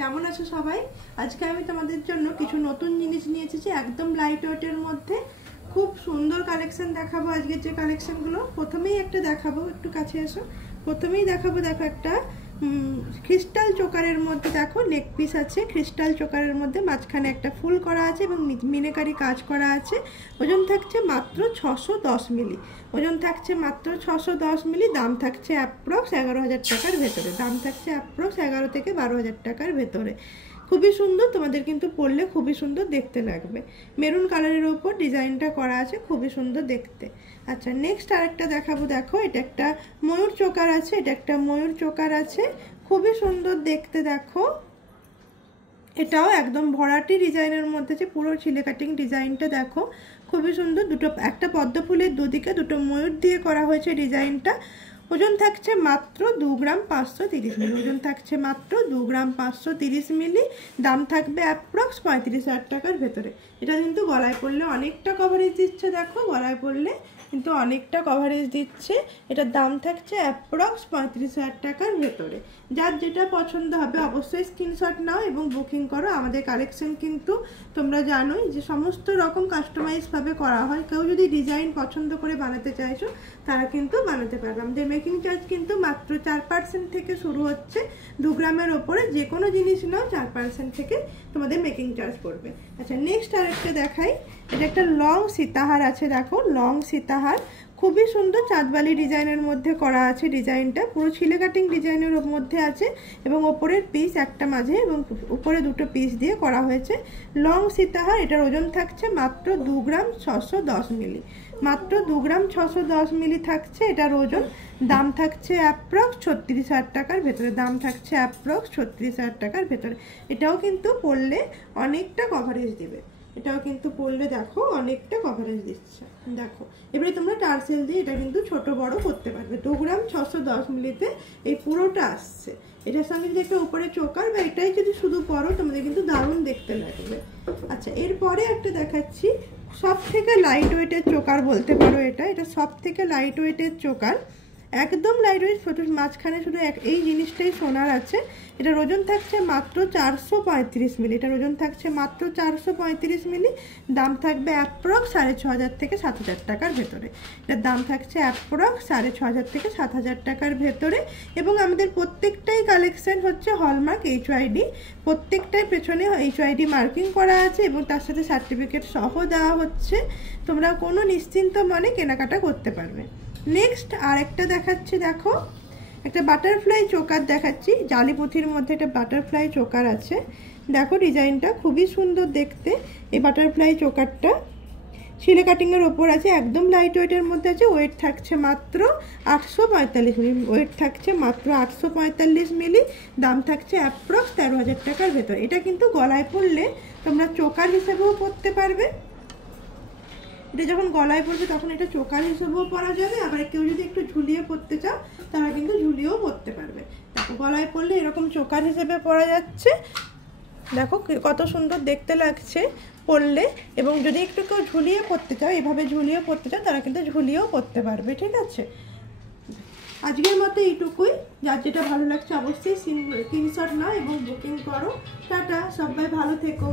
কেমন আছো সবাই? আজকে আমি তোমাদের জন্য কিছু নতুন জিনিস নিয়ে এসেছি, একদম লাইট ওয়েটের মধ্যে খুব সুন্দর কালেকশন দেখাবো। আজকে যে কালেকশনগুলো প্রথমেই একটা দেখাবো, একটু কাছে এসো। প্রথমেই দেখাবো, দেখো একটা ক্রিস্টাল চোকারের মধ্যে দেখো নেক পিস আছে। ক্রিস্টাল চোকারের মধ্যে মাঝখানে একটা ফুল করা আছে এবং মিনেকারি কাজ করা আছে। ওজন থাকছে মাত্র 610 মিলি। ওজন থাকছে মাত্র 610 মিলি। দাম থাকছে অ্যাপ্রক্স 11,000 টাকার ভেতরে। দাম থাকছে অ্যাপ্রক্স 11 থেকে 12,000 টাকার ভেতরে। খুবই সুন্দর, তোমাদের কিন্তু পরলে খুবই সুন্দর দেখতে লাগবে। মেরুন কালারের ওপর ডিজাইনটা করা আছে, খুবই সুন্দর দেখতে। আচ্ছা, নেক্সট আরেকটা দেখাবো। দেখো এটা একটা ময়ূর চোকার আছে, এটা একটা ময়ূর চোকার আছে, খুবই সুন্দর দেখতে। দেখো এটাও একদম ভরাটি ডিজাইনের মধ্যে, যে পুরো ছিলে কাটিং ডিজাইনটা দেখো খুবই সুন্দর। একটা পদ্ম ফুলের দুদিকে দুটো ময়ূর দিয়ে করা হয়েছে ডিজাইনটা। ওজন থাকছে মাত্র 2 গ্রাম 530 মিলি। ওজন থাকছে মাত্র 2 গ্রাম 530 মিলি। দাম থাকবে অ্যাপ্রক্স 35,000 টাকার ভেতরে। এটা কিন্তু গলায় পরলে অনেকটা কভারেজ দিচ্ছে। দেখো গলায় পরলে কিন্তু অনেকটা কভারেজ দিচ্ছে। এটার দাম থাকছে অ্যাপ্রক্স 35,000 টাকার ভেতরে। যার যেটা পছন্দ হবে অবশ্যই স্ক্রিনশট নাও এবং বুকিং করো। আমাদের কালেকশন কিন্তু তোমরা জানোই যে সমস্ত রকম কাস্টমাইজভাবে করা হয়। কেউ যদি ডিজাইন পছন্দ করে বানাতে চাইছো তারা কিন্তু বানাতে পারবে। আমাদের মেকিং চার্জ কিন্তু মাত্র 4% থেকে শুরু হচ্ছে। 2 গ্রামের ওপরে যে কোনো জিনিস নাও 4% থেকে তোমাদের মেকিং চার্জ পড়বে। আচ্ছা, নেক্সট আরেকটা দেখাই। এটা একটা লং সীতাহার আছে। দেখো লং সীতাহার খুবই সুন্দর চাঁদবালি ডিজাইনের মধ্যে করা আছে। ডিজাইনটা পুরো ছিলে কাটিং ডিজাইনের মধ্যে আছে এবং ওপরের পিস একটা মাঝে এবং উপরে দুটো পিস দিয়ে করা হয়েছে। লং সীতাহার, এটার ওজন থাকছে মাত্র 2 গ্রাম 610 মিলি। মাত্র 2 গ্রাম 610 মিলি থাকছে এটার ওজন। দাম থাকছে অ্যাপ্রক্স 36,000 টাকার ভেতরে। দাম থাকছে অ্যাপ্রক্স 36,000 টাকার ভেতরে। এটাও কিন্তু পরলে অনেকটা কভারেজ দেবে। এটাও কিন্তু পরলে দেখো অনেকটা কভারেজ দিচ্ছে। দেখো এবারে তোমরা টার্সেল দিয়ে এটা কিন্তু ছোট বড় করতে পারবে। 2 গ্রাম 610 মিলিতে এই পুরোটা আসছে। এটার সঙ্গে যদি একটা উপরে চোকার বা এটাই যদি শুধু পরো তোমাদের কিন্তু দারুণ দেখতে লাগবে। আচ্ছা, এরপরে একটা দেখাচ্ছি সব থেকে লাইট ওয়েটের চোকার বলতে পারো। এটা সব থেকে লাইট ওয়েটের চোকার, একদম লাইট ওয়েট। ছোট মাঝখানে শুধু এই জিনিসটাই সোনার আছে। এটার ওজন থাকছে মাত্র 435 মিলি। এটার ওজন থাকছে মাত্র 435 মিলি। দাম থাকবে অ্যাপ্রক্স 6,500 থেকে 7,000 টাকার ভেতরে। এটার দাম থাকছে অ্যাপ্রক্স 6,500 থেকে 7,000 টাকার ভেতরে। এবং আমাদের প্রত্যেকটাই কালেকশন হচ্ছে হলমার্ক HYD। প্রত্যেকটাই পেছনে HYD মার্কিং করা আছে এবং তার সাথে সার্টিফিকেট সহ দেওয়া হচ্ছে। তোমরা কোনো নিশ্চিন্ত মনে কেনাকাটা করতে পারবে। নেক্সট আরেকটা দেখাচ্ছি। দেখো একটা বাটারফ্লাই চোকার দেখাচ্ছি। জালি পুঁথির মধ্যে একটা বাটারফ্লাই চোকার আছে। দেখো ডিজাইনটা খুবই সুন্দর দেখতে। এই বাটারফ্লাই চোকারটা ছিলে কাটিংয়ের ওপর আছে, একদম লাইট ওয়েটের মধ্যে আছে। ওয়েট থাকছে মাত্র 845 মিলি। ওয়েট থাকছে মাত্র 845 মিলি। দাম থাকছে অ্যাপ্রক্স 13,000 টাকার ভেতর। এটা কিন্তু গলায় পরলে তোমরা চোকার হিসেবেও পরতে পারবে। এটা যখন গলায় পড়বে তখন এটা চোকার হিসেবেও পরা যাবে। আবার কেউ যদি একটু ঝুলিয়ে পরতে চাও তারা কিন্তু ঝুলিয়েও পরতে পারবে। দেখো গলায় পরলে এরকম চোকার হিসেবে পরা যাচ্ছে। দেখো কত সুন্দর দেখতে লাগছে পরলে। এবং যদি একটু কেউ ঝুলিয়ে পরতে চাও, এভাবে ঝুলিয়ে পরতে চাও, তারা কিন্তু ঝুলিয়েও পরতে পারবে। ঠিক আছে, আজকের মতো এইটুকুই। যার যেটা ভালো লাগছে অবশ্যই স্ক্রিনশট নাও এবং বুকিং করো। টাটা, সবাই ভালো থেকো।